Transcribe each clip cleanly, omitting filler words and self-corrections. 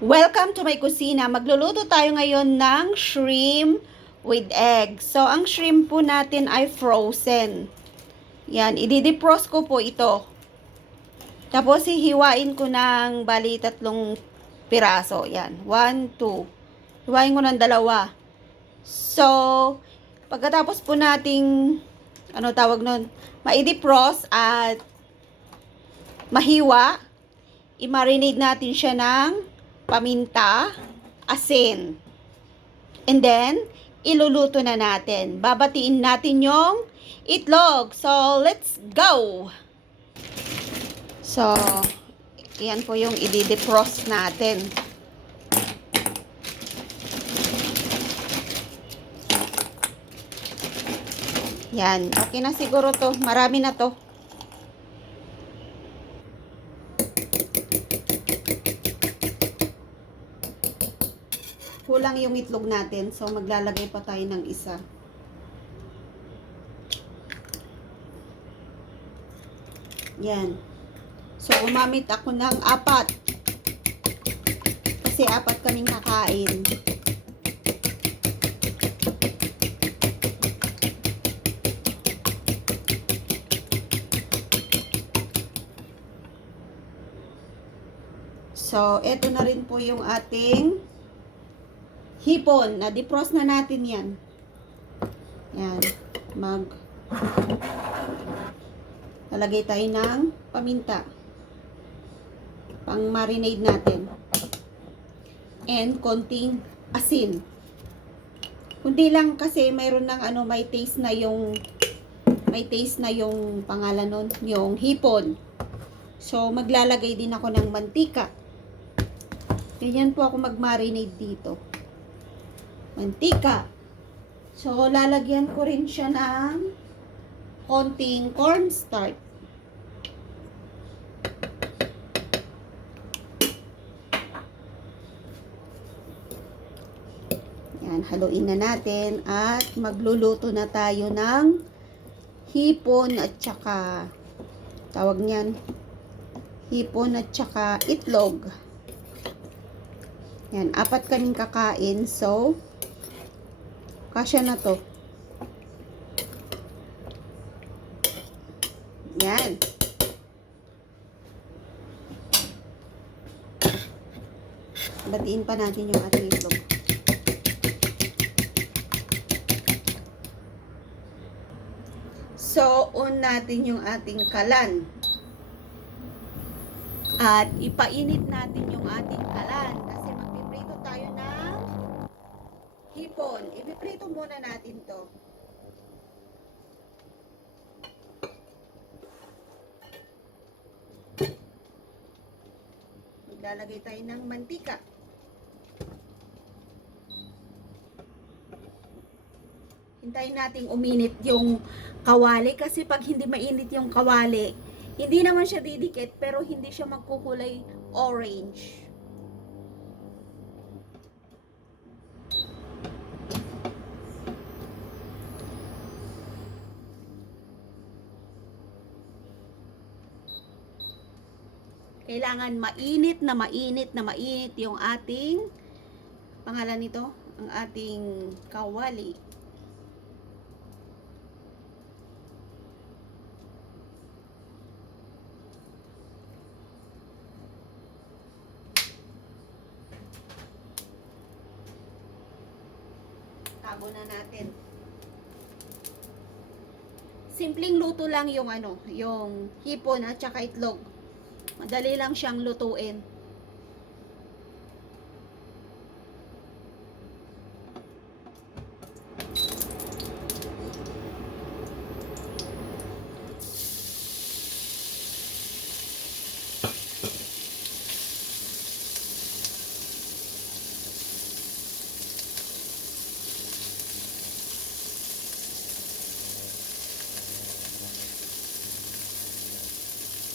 Welcome to my kusina. Magluluto tayo ngayon ng shrimp with egg. So, ang shrimp po natin ay frozen. Yan, i-defrost ko po ito. Tapos, hihiwain ko ng bali 3 piraso. Yan, 1, 2. Hiwain ko ng 2. So, pagkatapos po nating, ma-defrost at mahiwa, i-marinate natin siya ng paminta, asin. And then, iluluto na natin. Babatiin natin yung itlog. So, let's go! So, yan po yung i-defrost natin. Yan. Okay na siguro to. Marami na to. Kulang yung itlog natin. So, maglalagay pa tayo ng isa. Yan. So, umamit ako ng 4. Kasi 4 kaming kakain. So, eto na rin po yung ating hipon. Na-defrost na natin yan. Yan. Lalagay tayo ng paminta. Pang-marinade natin. And konting asin. Kundi lang kasi mayroon ng may taste na yung pangalan nun, yung hipon. So, maglalagay din ako ng mantika. Ganyan po ako mag-marinade dito. Mantika. So, lalagyan ko rin siya ng konting cornstarch. Yan, haluin na natin at magluluto na tayo ng hipon at saka tawag niyan, hipon at saka itlog. Yan, 4 kaming kakain. So, kasya na to. Yan. Batiin pa natin yung ating itlog. So, on natin yung ating kalan. At ipainit natin yung ating kalan. Kasi magpiprito tayo ng hipon. Ipiprito muna natin to. Maglalagay tayo ng mantika. Hintayin nating uminit yung kawali kasi pag hindi mainit yung kawali, hindi naman siya didikit pero hindi siya magkukulay orange. Kailangan mainit na mainit na mainit yung ating pangalan nito, ang ating kawali. Tago na natin. Simpleng luto lang yung yung hipon at saka itlog. Madali lang siyang lutuin.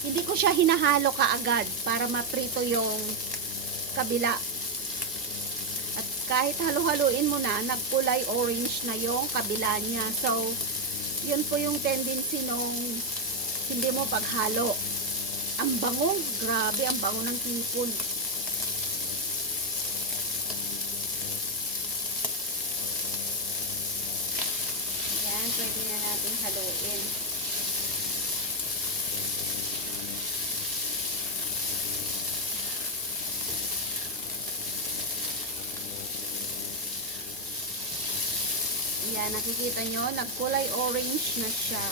Hindi ko siya hinahalo kaagad para maprito yung kabila. At kahit halo-haluin mo na, nagkulay orange na yung kabila niya. So, yun po yung tendency nung hindi mo paghalo. Ang bango, grabe ang bango ng hipon. haluin. Yan, nakikita nyo, nagkulay orange na siya.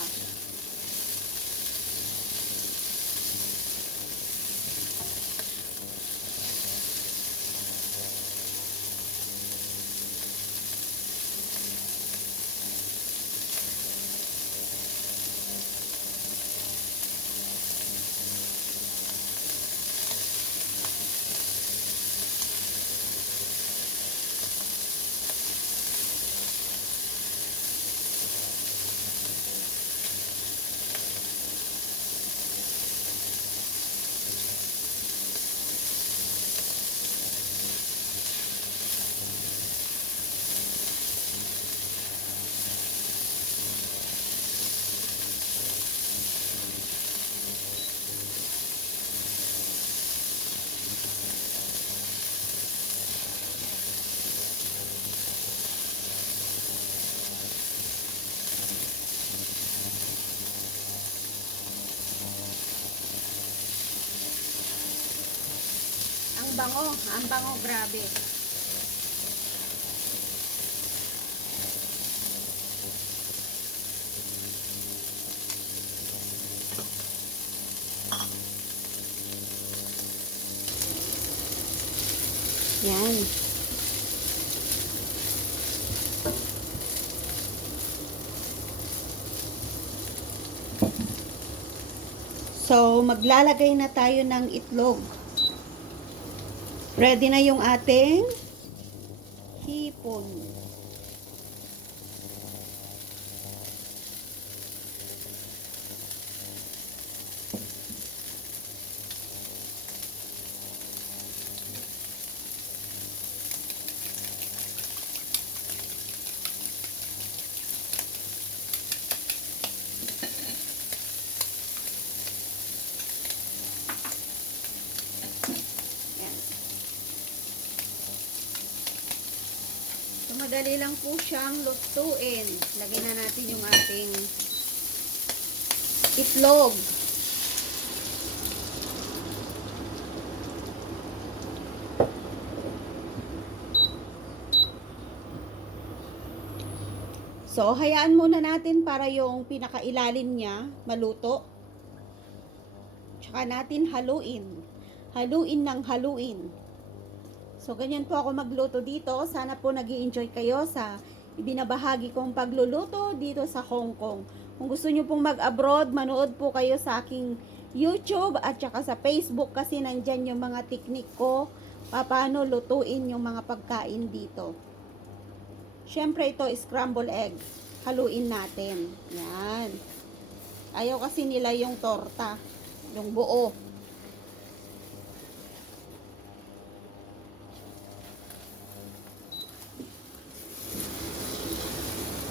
Ang bango, grabe. Yan. So, maglalagay na tayo ng itlog. Ready na yung ating hipon. Madali lang po siyang lutuin. Lagyan na natin yung ating itlog. So, hayaan muna natin para yung pinakailalim niya maluto. Tsaka natin haluin. Haluin ng haluin. So, ganyan po ako magluto dito. Sana po nag-i-enjoy kayo sa ibinabahagi kong pagluluto dito sa Hong Kong. Kung gusto nyo pong mag-abroad, manood po kayo sa aking YouTube at saka sa Facebook kasi nandyan yung mga technique ko paano lutuin yung mga pagkain dito. Syempre ito, scramble egg. Haluin natin. Yan. Ayaw kasi nila yung torta. Yung buo.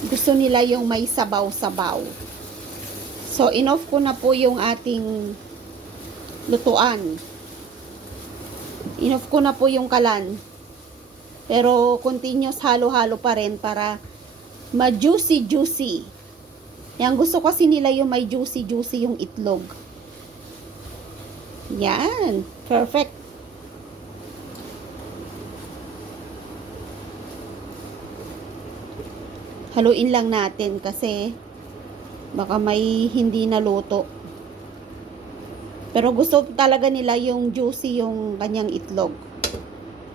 Gusto nila yung may sabaw-sabaw. So, inoff ko na po yung ating lutuan. Inoff ko na po yung kalan. Pero, continuous halo-halo pa rin para ma-juicy-juicy. Yan, gusto kasi nila yung may juicy-juicy yung itlog. Yan. Perfect. Haluin lang natin kasi baka may hindi naluto. Pero gusto talaga nila yung juicy yung kanyang itlog.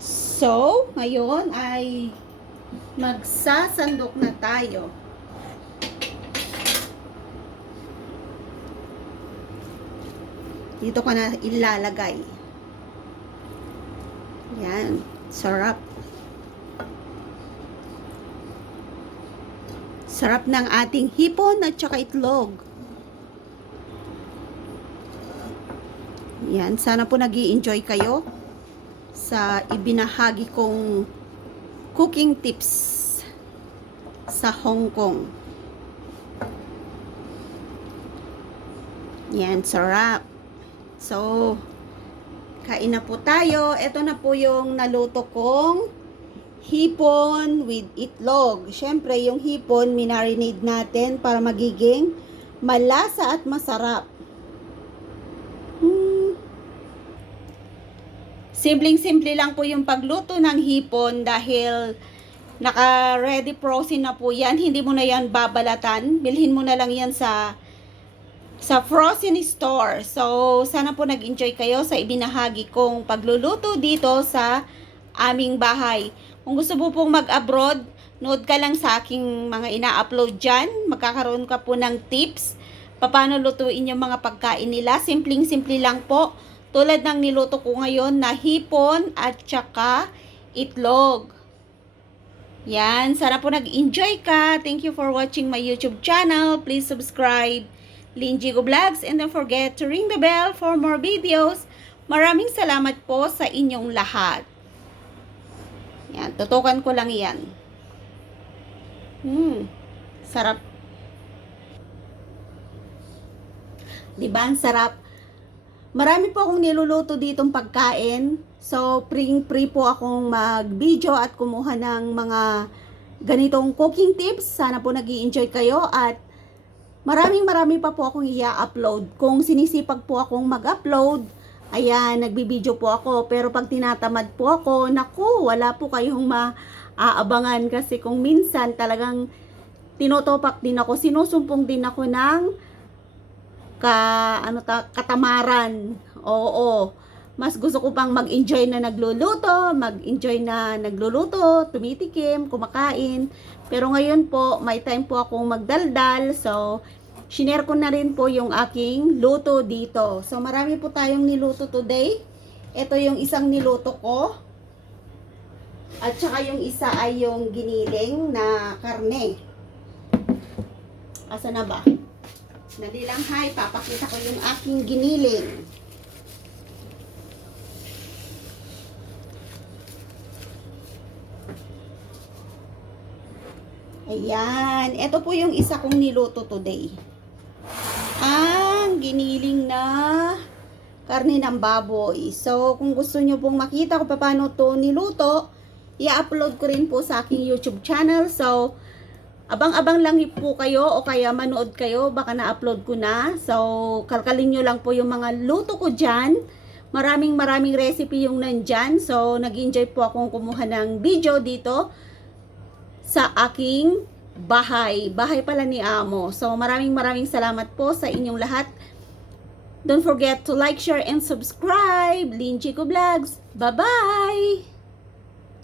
So, ngayon ay magsasandok na tayo. Dito ka na ilalagay. Yan. Sarap. Sarap ng ating hipon at saka itlog. Yan. Sana po nag-i-enjoy kayo sa ibinahagi kong cooking tips sa Hong Kong. Yan. Sarap. So, kain na po tayo. Ito na po yung naluto kong hipon with itlog. Siyempre, yung hipon, minarinade natin para magiging malasa at masarap. Simpleng-simple lang po yung pagluto ng hipon dahil naka-ready frozen na po yan. Hindi mo na yan babalatan. Bilhin mo na lang yan sa frozen store. So, sana po nag-enjoy kayo sa ibinahagi kong pagluluto dito sa aming bahay. Kung gusto mo pong mag-abroad, nood ka lang sa aking mga ina-upload dyan. Magkakaroon ka po ng tips paano lutuin yung mga pagkain nila. Simpleng-simple lang po. Tulad ng niluto ko ngayon na hipon at saka itlog. Yan, sana po nag-enjoy ka. Thank you for watching my YouTube channel. Please subscribe, Lynn Jigo Vlogs, and don't forget to ring the bell for more videos. Maraming salamat po sa inyong lahat. Yan, tutukan ko lang yan. Sarap. Diba, ang sarap? Marami po akong niluluto ditong pagkain. So, free po akong mag-video at kumuha ng mga ganitong cooking tips. Sana po nag-i-enjoy kayo at marami pa po akong i-upload. Kung sinisipag po akong mag-upload, ayan, nagbibideo po ako. Pero pag tinatamad po ako, naku, wala po kayong maaabangan kasi kung minsan talagang tinotopak din ako, sinusumpong din ako ng katamaran. Oo. Mas gusto ko pang mag-enjoy na nagluluto, tumitikim, kumakain. Pero ngayon po, may time po akong magdaldal. So, shinare ko na rin po yung aking luto dito. So, marami po tayong niluto today. Ito yung isang niluto ko. At saka yung isa ay yung giniling na karne. Asa na ba? Dali lang, hay, papakita ko yung aking giniling. Ayan, ito po yung isa kong niluto today. Ang giniling na karne ng baboy. So, kung gusto nyo pong makita kung paano to niluto, i-upload ko rin po sa aking YouTube channel. So, abang-abang lang po kayo o kaya manood kayo, baka na-upload ko na. So, kalkalin nyo lang po yung mga luto ko dyan. Maraming recipe yung nandyan. So, nag-enjoy po akong kumuha ng video dito sa aking bahay. Bahay pala ni Amo. So, maraming salamat po sa inyong lahat. Don't forget to like, share, and subscribe. Lynn Jigo Vlogs. Bye-bye!